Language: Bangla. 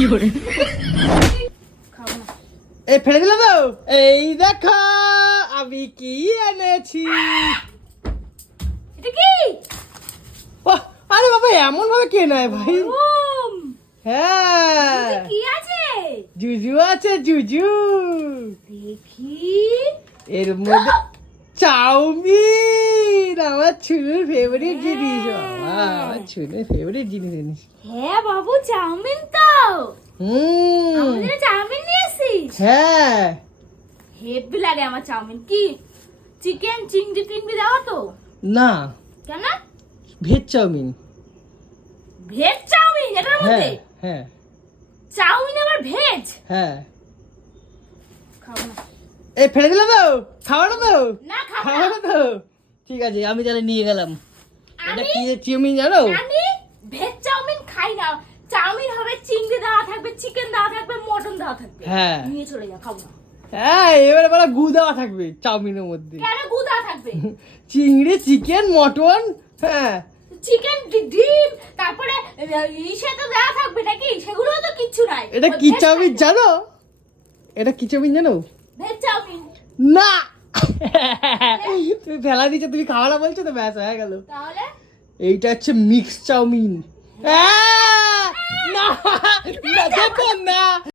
এই ফেলে দিল তো। এই দেখো আমি কি এনেছি। এটা কি? বাহ, আরে বাবা এমন ভাবে কে নেয় ভাই? হ্যাঁ কি আছে? জুজু আছে, জুজু। দেখি। এর মধ্যে চাউমিন, আমার ছুনুর ফেভারিট জিনিস। বাবা আমার ছুনুর ফেভারিট জিনিস এনেছি। হ্যাঁ বাবু, চাউমিন তো। আমাদের চাউমিন নিয়ে এসেছিস? হ্যাঁ হেভি লাগে আমার চাউমিন। কি চিকেন চিংড়ি টিংড়ি দাও তো? না, কেন? Veg chowmein. ভেজ চাউমিন এটার হ্যাঁ মধ্যে? হ্যাঁ চাউমিন আবার ভেজ? হ্যাঁ। খাবো না। এই ফেলে দিল তো, খাওয়া না তো? না, খাবো খাওয়া না। না তো? ঠিক আছে আমি তাহলে নিয়ে গেলাম। এটা আমি কি চাউমিন জানো? আমি ভেজ চাউমিন খাই না। চাউমিন হবে চিংড়ি দেওয়া থাকবে, চিকেন দেওয়া থাকবে, মটন দেওয়া থাকবে। হ্যাঁ। নিয়ে চলে যা, খাবো না। হ্যাঁ এবারে বলা গু দেওয়া থাকবে চাউমিনের মধ্যে। কেন গু দেওয়া থাকবে? চিংড়ি, চিকেন, মটন। হ্যাঁ চিকেন, ডিম, তারপরে ইসে তো দেওয়া থাকবে নাকি? সেগুলো তো কিচ্ছু নাই। এটা কি চাউমিন জানো? এটা কি চাউমিন জানো? Veg chow mein. না তুমি ফেলা দিচ্ছ, তুমি খাওয়া না বলছো তো, ব্যাস হয়ে গেল। তাহলে এইটা হচ্ছে মিক্স চাউমিন। না না, দেখো না।